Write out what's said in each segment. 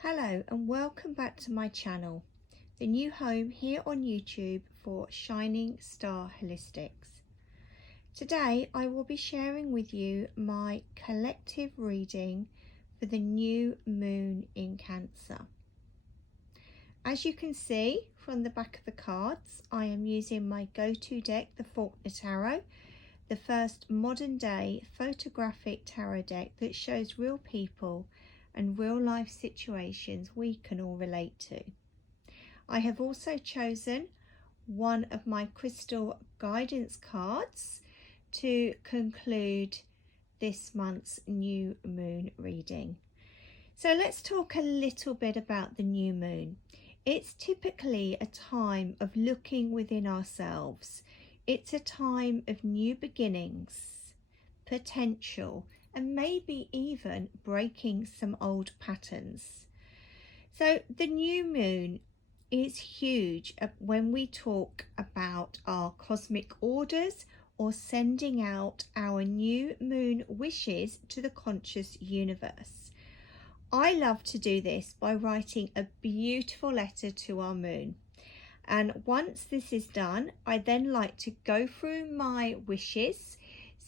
Hello and welcome back to my channel, the new home here on YouTube for Shining Star Holistics. Today I will be sharing with you my collective reading for the new moon in Cancer. As you can see from the back of the cards, I am using my go-to deck, the Faulkner Tarot, the first modern day photographic tarot deck that shows real people and real life situations we can all relate to. I have also chosen one of my crystal guidance cards to conclude this month's new moon reading. So let's talk a little bit about the new moon. It's typically a time of looking within ourselves. It's a time of new beginnings, potential, and maybe even breaking some old patterns. So the new moon is huge when we talk about our cosmic orders or sending out our new moon wishes to the conscious universe. I love to do this by writing a beautiful letter to our moon. And once this is done, I then like to go through my wishes.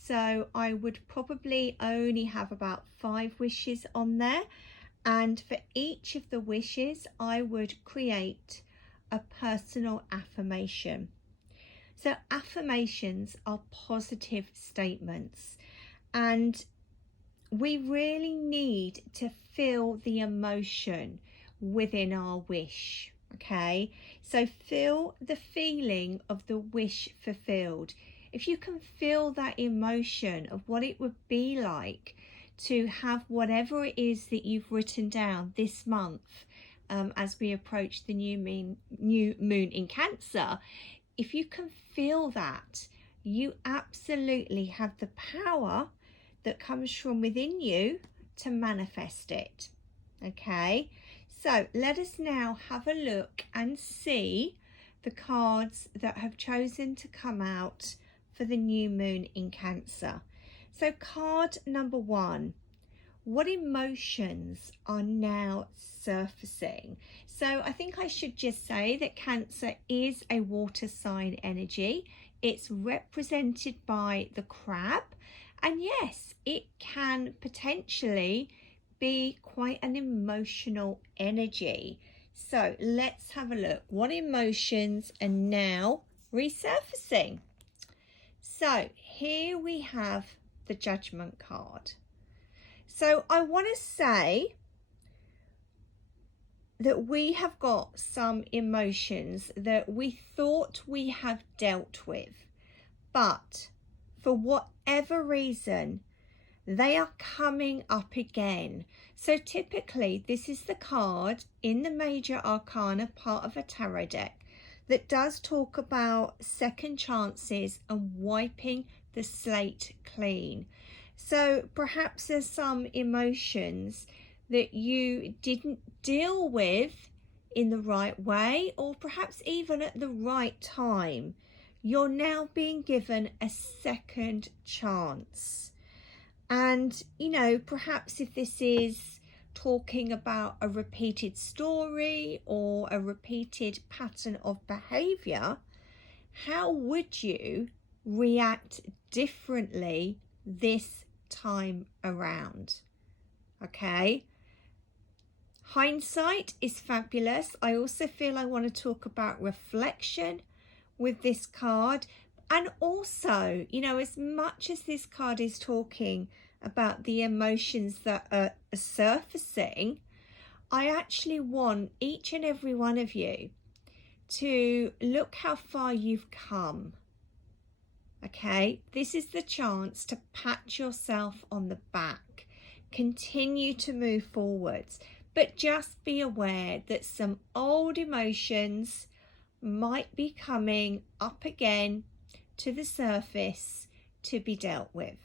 So I would probably only have about 5 wishes on there. And for each of the wishes, I would create a personal affirmation. So affirmations are positive statements. And we really need to feel the emotion within our wish. Okay, so feel the feeling of the wish fulfilled. If you can feel that emotion of what it would be like to have whatever it is that you've written down this month, as we approach the new moon in Cancer, if you can feel that, you absolutely have the power that comes from within you to manifest it. Okay, so let us now have a look and see the cards that have chosen to come out for the new moon in Cancer. So card number 1, what emotions are now surfacing? So I think I should just say that Cancer is a water sign energy. It's represented by the crab, and yes, it can potentially be quite an emotional energy. So let's have a look. What emotions are now resurfacing? So here we have the Judgment card. So I want to say that we have got some emotions that we thought we have dealt with, but for whatever reason, they are coming up again. So typically this is the card in the major arcana part of a tarot deck that does talk about second chances and wiping the slate clean. So perhaps there's some emotions that you didn't deal with in the right way, or perhaps even at the right time. You're now being given a second chance. And, you know, perhaps if this is talking about a repeated story or a repeated pattern of behavior, how would you react differently this time around? Okay. Hindsight is fabulous. I also feel I want to talk about reflection with this card. And also, you know, as much as this card is talking about the emotions that are surfacing, I actually want each and every one of you to look how far you've come. Okay, this is the chance to pat yourself on the back. Continue to move forwards, but just be aware that some old emotions might be coming up again to the surface to be dealt with.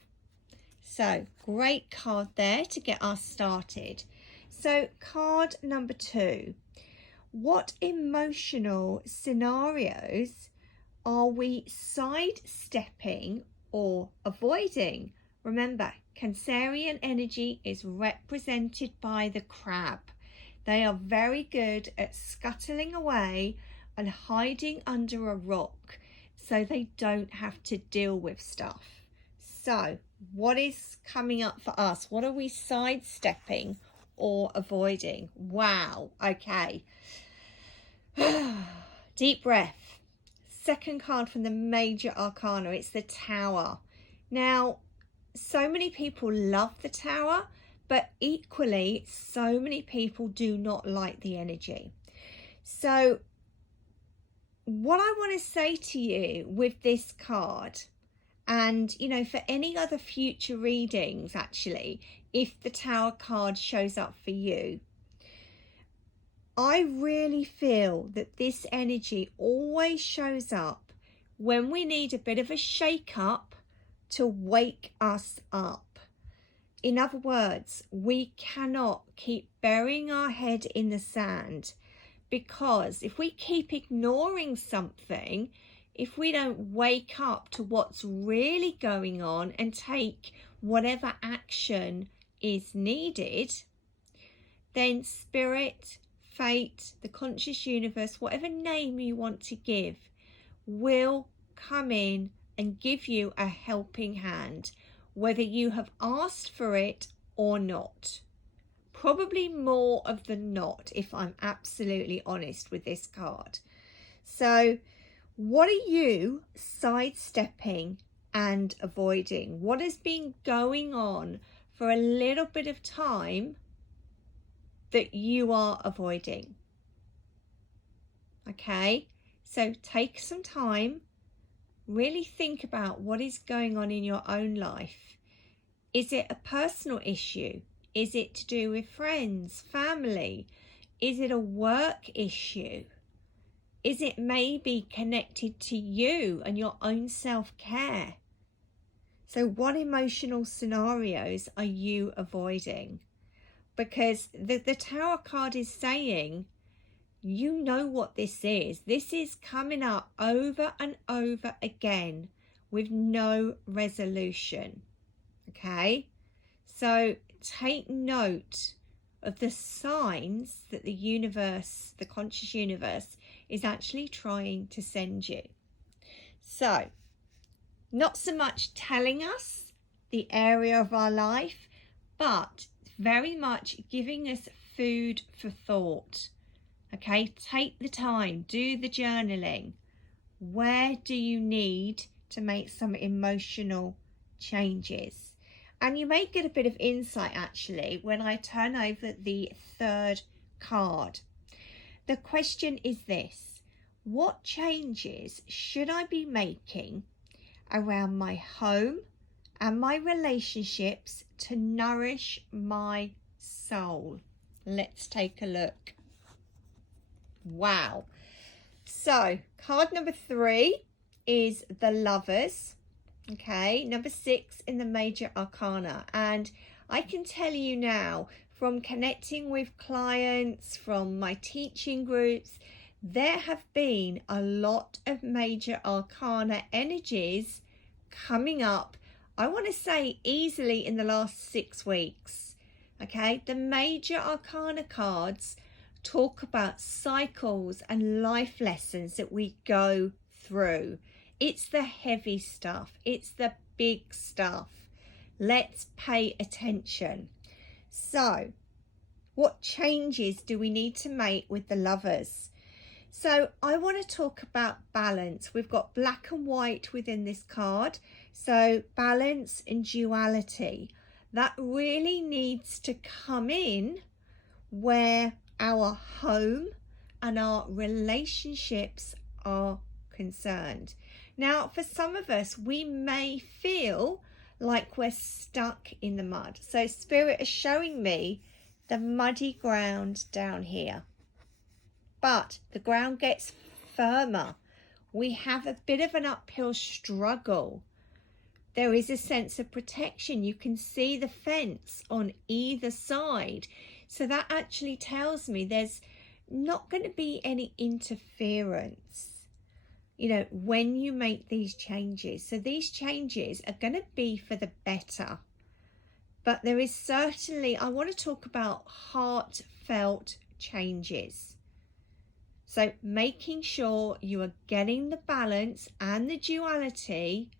So great card there to get us started. So card number 2, what emotional scenarios are we sidestepping or avoiding? Remember, Cancerian energy is represented by the crab. They are very good at scuttling away and hiding under a rock so they don't have to deal with stuff. So what is coming up for us? What are we sidestepping or avoiding? Wow, okay. Deep breath. Second card from the Major Arcana, it's the Tower. Now, so many people love the Tower, but equally, so many people do not like the energy. So what I want to say to you with this card, and you know, for any other future readings, actually, if the Tower card shows up for you, I really feel that this energy always shows up when we need a bit of a shake up to wake us up. In other words, we cannot keep burying our head in the sand, because if we keep ignoring something, if we don't wake up to what's really going on and take whatever action is needed, then spirit, fate, the conscious universe, whatever name you want to give, will come in and give you a helping hand, whether you have asked for it or not. Probably more of the not, if I'm absolutely honest with this card. So what are you sidestepping and avoiding? What has been going on for a little bit of time that you are avoiding? Okay, so take some time, really think about what is going on in your own life. Is it a personal issue? Is it to do with friends, family? Is it a work issue? Is it maybe connected to you and your own self-care? So what emotional scenarios are you avoiding? Because the Tower card is saying, you know what this is. This is coming up over and over again with no resolution. Okay? So take note of the signs that the universe, the conscious universe, is actually trying to send you. So, not so much telling us the area of our life, but very much giving us food for thought. Okay, take the time, do the journaling. Where do you need to make some emotional changes? And you may get a bit of insight actually when I turn over the third card. The question is this: what changes should I be making around my home and my relationships to nourish my soul? Let's take a look. Wow. So card number 3 is the Lovers. Okay, number 6 in the Major Arcana. And I can tell you now, from connecting with clients, from my teaching groups, there have been a lot of Major Arcana energies coming up, I want to say easily in the last 6 weeks. Okay, the Major Arcana cards talk about cycles and life lessons that we go through. It's the heavy stuff. It's the big stuff. Let's pay attention. So, what changes do we need to make with the Lovers? So, I want to talk about balance. We've got black and white within this card. So, balance and duality. That really needs to come in where our home and our relationships are concerned. Now, for some of us, we may feel like we're stuck in the mud. So Spirit is showing me the muddy ground down here. But the ground gets firmer. We have a bit of an uphill struggle. There is a sense of protection. You can see the fence on either side. So that actually tells me there's not going to be any interference, you know, when you make these changes. So these changes are going to be for the better. But there is certainly, I want to talk about heartfelt changes. So making sure you are getting the balance and the duality,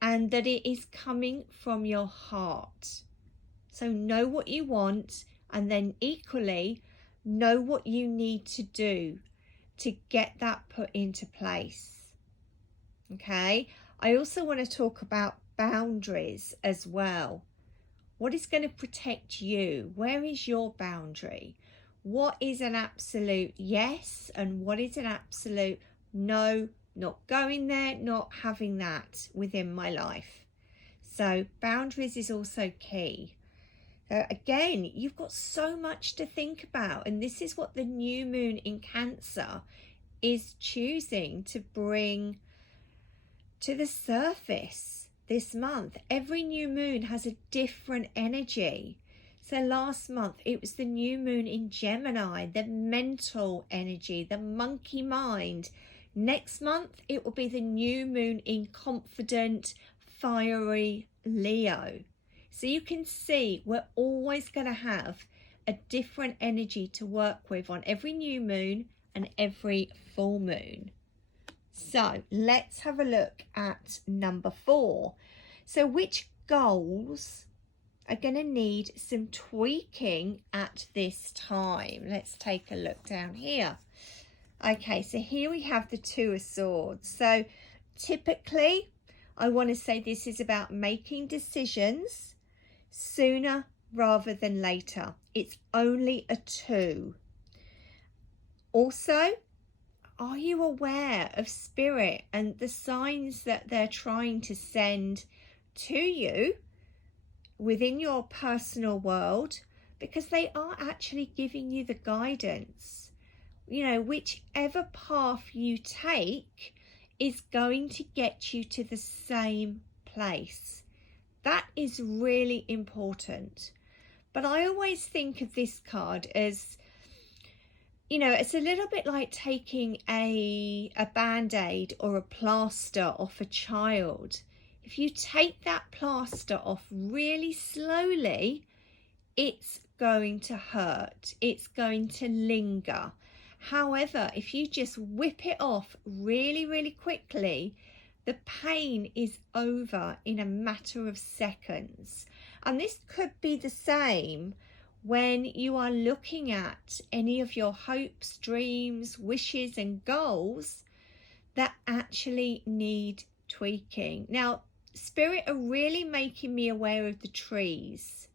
and that it is coming from your heart. So know what you want, and then equally know what you need to do to get that put into place. Okay, I also want to talk about boundaries as well. What is going to protect you? Where is your boundary? What is an absolute yes, and what is an absolute no, not going there, not having that within my life? So boundaries is also key. So again, you've got so much to think about, and this is what the new moon in Cancer is choosing to bring to the surface this month. Every new moon has a different energy. So last month it was the new moon in Gemini, the mental energy, the monkey mind. Next month it will be the new moon in confident, fiery Leo. So you can see we're always going to have a different energy to work with on every new moon and every full moon. So let's have a look at number 4. So which goals are going to need some tweaking at this time? Let's take a look down here. Okay, so here we have the Two of Swords. So typically, I want to say this is about making decisions sooner rather than later. It's only a 2. Also, are you aware of Spirit and the signs that they're trying to send to you within your personal world? Because they are actually giving you the guidance. You know, whichever path you take is going to get you to the same place. That is really important. But I always think of this card as, you know, it's a little bit like taking a band-aid or a plaster off a child. If you take that plaster off really slowly, it's going to hurt. It's going to linger. However, if you just whip it off really, really quickly, the pain is over in a matter of seconds. And this could be the same when you are looking at any of your hopes, dreams, wishes and goals that actually need tweaking. Now, Spirit are really making me aware of the trees.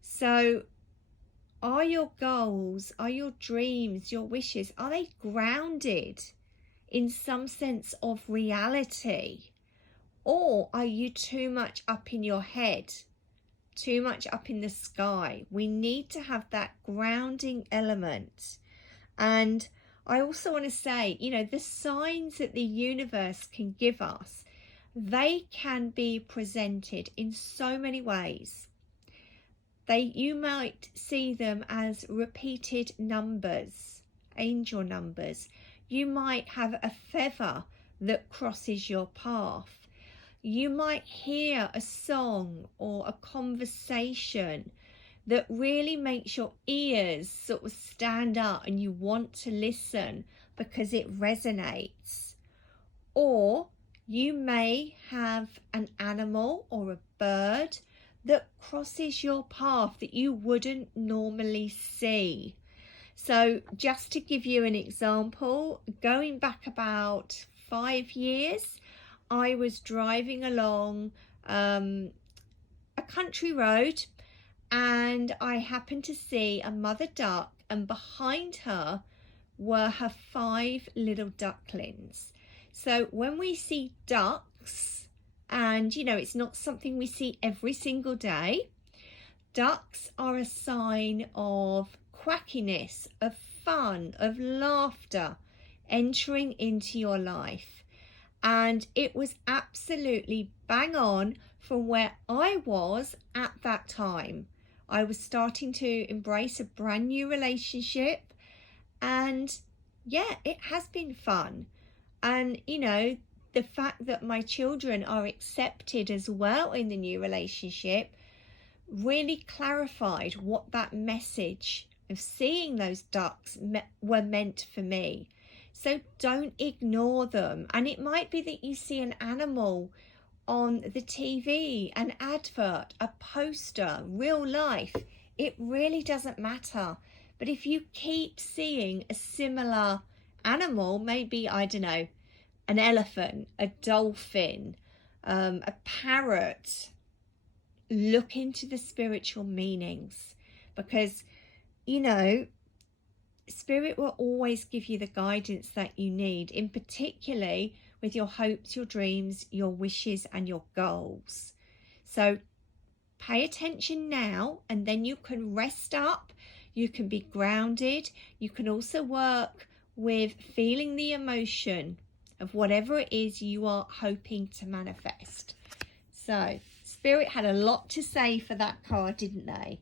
So are your goals, are your dreams, your wishes, are they grounded in some sense of reality? Or are you too much up in your head? Too much up in the sky? We need to have that grounding element. And I also want to say, you know, the signs that the universe can give us, they can be presented in so many ways. You might see them as repeated numbers, angel numbers. You might have a feather that crosses your path. You might hear a song or a conversation that really makes your ears sort of stand up and you want to listen because it resonates. Or you may have an animal or a bird that crosses your path that you wouldn't normally see. So just to give you an example, going back about 5 years, I was driving along a country road and I happened to see a mother duck, and behind her were her 5 little ducklings. So when we see ducks, and you know, it's not something we see every single day, ducks are a sign of quackiness, of fun, of laughter entering into your life. And it was absolutely bang on from where I was at that time. I was starting to embrace a brand new relationship, and yeah, it has been fun. And you know, the fact that my children are accepted as well in the new relationship really clarified what that message of seeing those ducks were meant for me. So don't ignore them. And it might be that you see an animal on the TV, an advert, a poster, real life. It really doesn't matter. But if you keep seeing a similar animal, maybe, I don't know, an elephant, a dolphin, a parrot, look into the spiritual meanings, because, you know, Spirit will always give you the guidance that you need, in particularly with your hopes, your dreams, your wishes and your goals. So pay attention now, and then you can rest up, you can be grounded. You can also work with feeling the emotion of whatever it is you are hoping to manifest. So Spirit had a lot to say for that card, didn't they?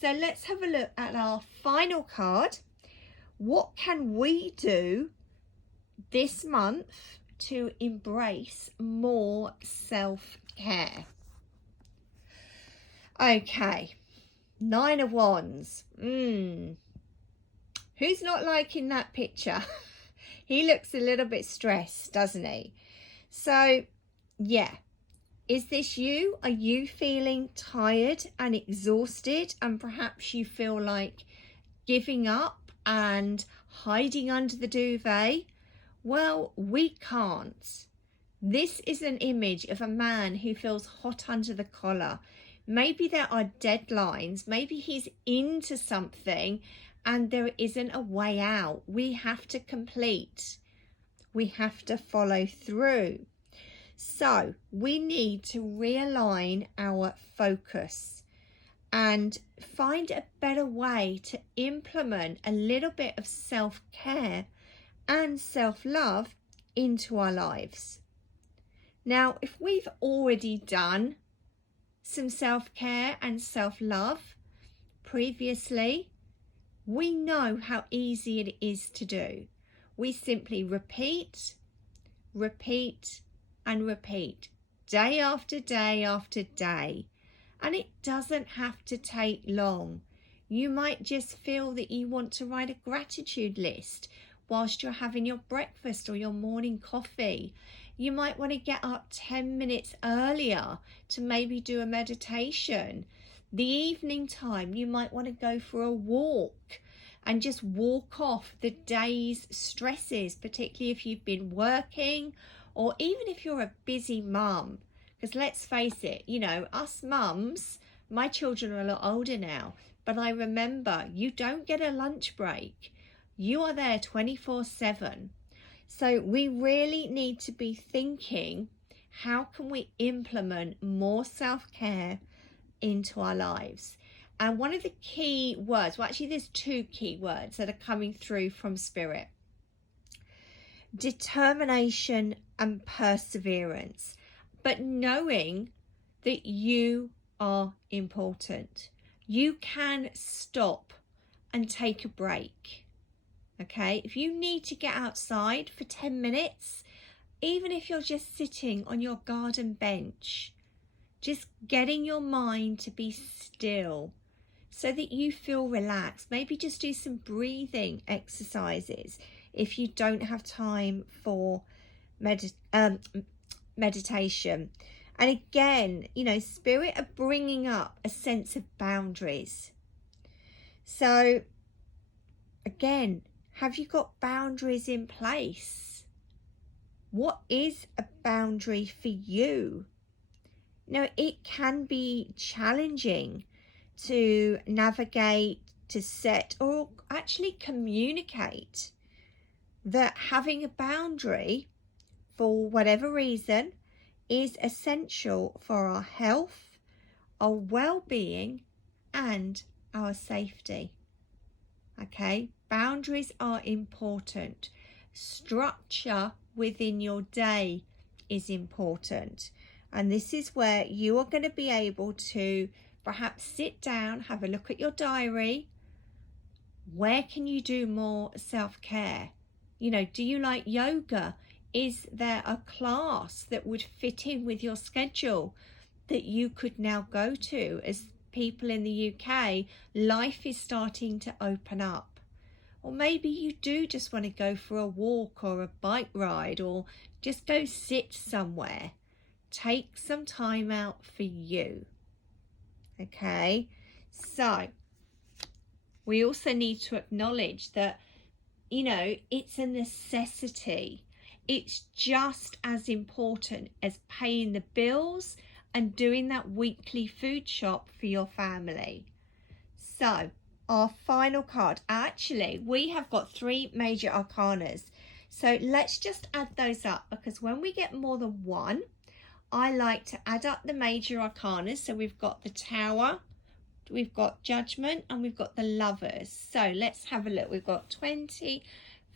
So let's have a look at our final card. What can we do this month to embrace more self-care? Okay, 9 of Wands. Who's not liking that picture? He looks a little bit stressed, doesn't he? So, yeah. Is this you? Are you feeling tired and exhausted, and perhaps you feel like giving up and hiding under the duvet? Well, we can't. This is an image of a man who feels hot under the collar. Maybe there are deadlines. Maybe he's into something and there isn't a way out. We have to complete. We have to follow through. So we need to realign our focus and find a better way to implement a little bit of self-care and self-love into our lives. Now, if we've already done some self-care and self-love previously, we know how easy it is to do. We simply repeat, and repeat, day after day after day. And it doesn't have to take long. You might just feel that you want to write a gratitude list whilst you're having your breakfast or your morning coffee. You might want to get up 10 minutes earlier to maybe do a meditation. The evening time, you might want to go for a walk and just walk off the day's stresses, particularly if you've been working, or even if you're a busy mum. Because let's face it, you know, us mums, my children are a lot older now, but I remember you don't get a lunch break. You are there 24/7. So we really need to be thinking, how can we implement more self-care into our lives? And one of the key words, well, actually there's 2 key words that are coming through from Spirit: determination and perseverance, but knowing that you are important. You can stop and take a break. Okay, if you need to get outside for 10 minutes, even if you're just sitting on your garden bench, just getting your mind to be still so that you feel relaxed. Maybe just do some breathing exercises if you don't have time for meditation. And again, you know, Spirit are bringing up a sense of boundaries. So again, have you got boundaries in place? What is a boundary for you? Now, it can be challenging to navigate, to set, or actually communicate that having a boundary, for whatever reason, is essential for our health, our well-being, and our safety. Okay, boundaries are important. Structure within your day is important. And this is where you are going to be able to perhaps sit down, have a look at your diary. Where can you do more self-care? You know, do you like yoga? Is there a class that would fit in with your schedule that you could now go to as people in the UK, life is starting to open up. Or maybe you do just want to go for a walk or a bike ride, or just go sit somewhere. Take some time out for you. Okay, so we also need to acknowledge that, you know, it's a necessity. It's just as important as paying the bills and doing that weekly food shop for your family. So our final card, actually we have got 3 major arcanas, so let's just add those up, because when we get more than one, I like to add up the major arcanas. So we've got the Tower, we've got Judgment, and we've got the Lovers. So let's have a look. We've got 20,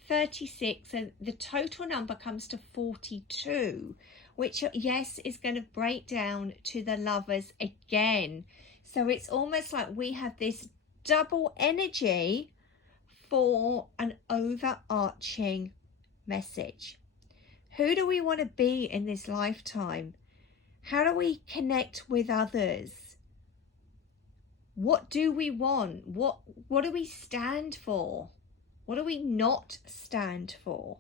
36, and the total number comes to 42, which, yes, is going to break down to the Lovers again. So it's almost like we have this double energy for an overarching message. Who do we want to be in this lifetime? How do we connect with others? What do we want? What do we stand for? What do we not stand for?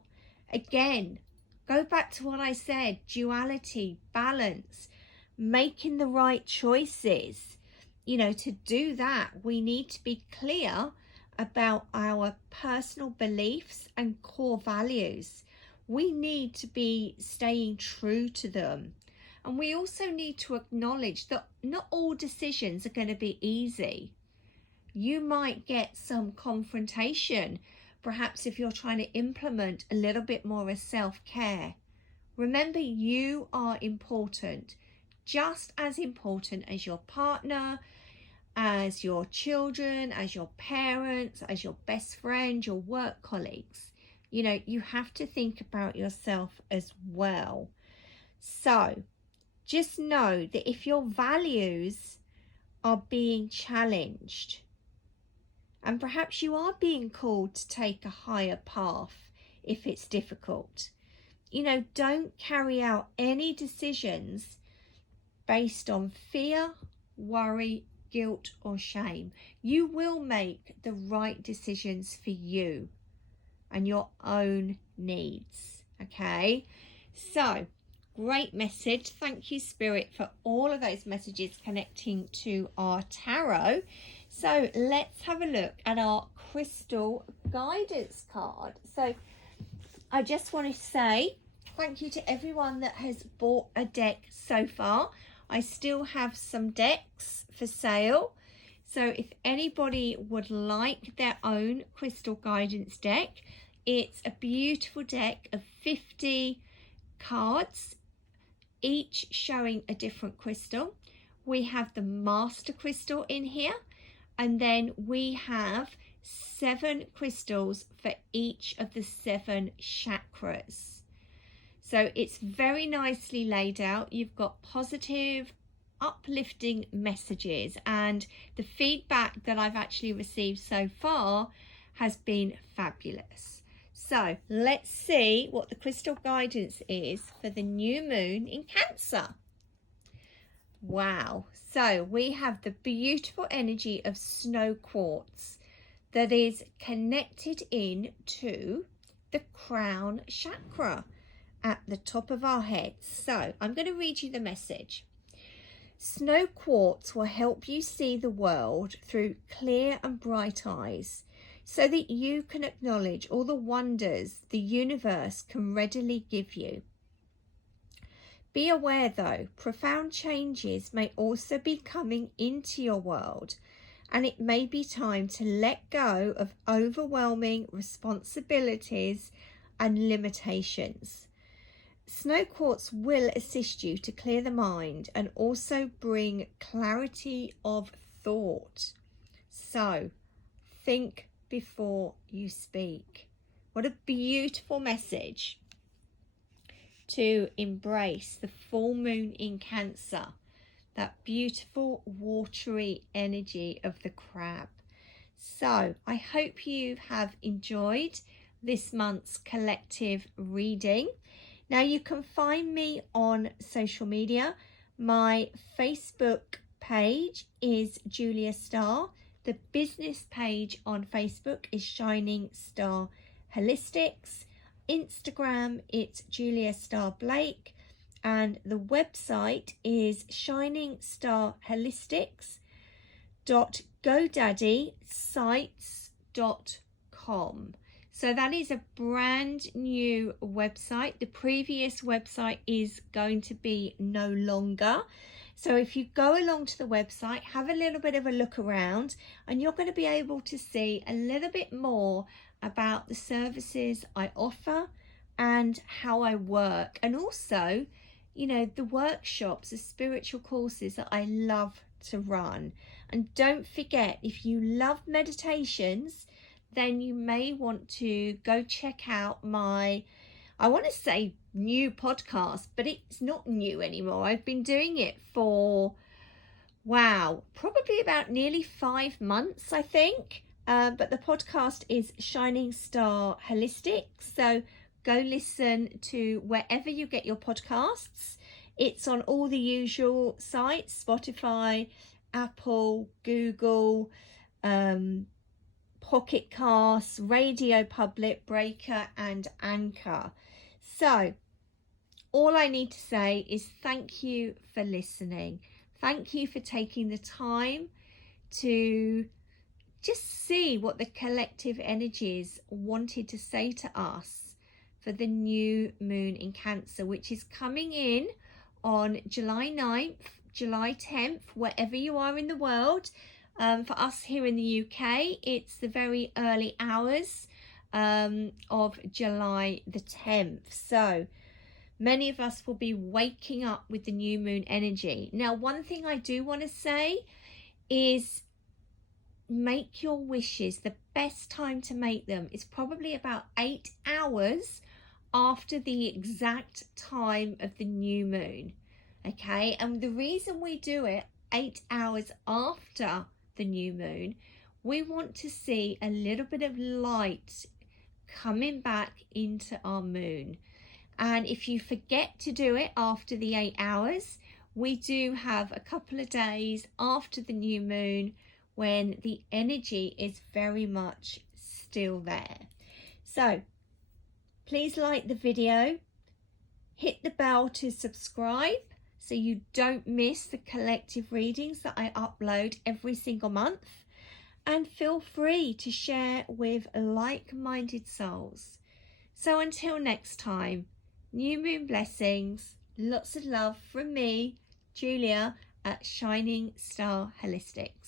Again, go back to what I said: duality, balance, making the right choices. You know, to do that, we need to be clear about our personal beliefs and core values. We need to be staying true to them. And we also need to acknowledge that not all decisions are going to be easy. You might get some confrontation, perhaps if you're trying to implement a little bit more of self-care. Remember, you are important, just as important as your partner, as your children, as your parents, as your best friend, your work colleagues. You know, you have to think about yourself as well. So just know that if your values are being challenged, and perhaps you are being called to take a higher path if it's difficult, you know, don't carry out any decisions based on fear, worry, guilt, or shame. You will make the right decisions for you and your own needs. Okay, so great message. Thank you, Spirit, for all of those messages connecting to our tarot. So let's have a look at our crystal guidance card. So I just want to say thank you to everyone that has bought a deck so far. I still have some decks for sale. So if anybody would like their own crystal guidance deck, it's a beautiful deck of 50 cards, each showing a different crystal. We have the master crystal in here, and then we have 7 crystals for each of the 7 chakras. So it's very nicely laid out. You've got positive, uplifting messages, and the feedback that I've actually received so far has been fabulous. So let's see what the crystal guidance is for the new moon in Cancer. Wow. So we have the beautiful energy of snow quartz that is connected in to the crown chakra at the top of our head. So I'm going to read you the message. Snow quartz will help you see the world through clear and bright eyes, so that you can acknowledge all the wonders the universe can readily give you. Be aware, though, profound changes may also be coming into your world, and it may be time to let go of overwhelming responsibilities and limitations. Snow quartz will assist you to clear the mind and also bring clarity of thought. So, think before you speak. What a beautiful message to embrace the full moon in Cancer, that beautiful watery energy of the crab. So I hope you have enjoyed this month's collective reading. Now you can find me on social media. My Facebook page is Julia Star. The business page on Facebook is Shining Star Holistics. Instagram, it's Julia Star Blake. And the website is shiningstarholistics.godaddysites.com. So that is a brand new website. The previous website is going to be no longer. So if you go along to the website, have a little bit of a look around, and you're going to be able to see a little bit more about the services I offer and how I work, and also, you know, the workshops, the spiritual courses that I love to run. And don't forget, if you love meditations, then you may want to go check out my, I want to say new podcast, but it's not new anymore. I've been doing it for, wow, probably about nearly 5 months, I think. But the podcast is Shining Star Holistics. So go listen to wherever you get your podcasts. It's on all the usual sites: Spotify, Apple, Google, PocketCasts, RadioPublic, Breaker and Anchor. So all I need to say is thank you for listening. Thank you for taking the time to just see what the collective energies wanted to say to us for the new moon in Cancer, which is coming in on July 9th, July 10th, wherever you are in the world. For us here in the UK, it's the very early hours of July the 10th. So many of us will be waking up with the new moon energy. Now, one thing I do want to say is make your wishes. The best time to make them is probably about 8 hours after the exact time of the new moon. Okay, and the reason we do it 8 hours after the new moon, we want to see a little bit of light coming back into our moon. And if you forget to do it after the 8 hours, we do have a couple of days after the new moon when the energy is very much still there. So please like the video, hit the bell to subscribe so you don't miss the collective readings that I upload every single month, and feel free to share with like-minded souls. So until next time, new moon blessings, lots of love from me, Julia, at Shining Star Holistics.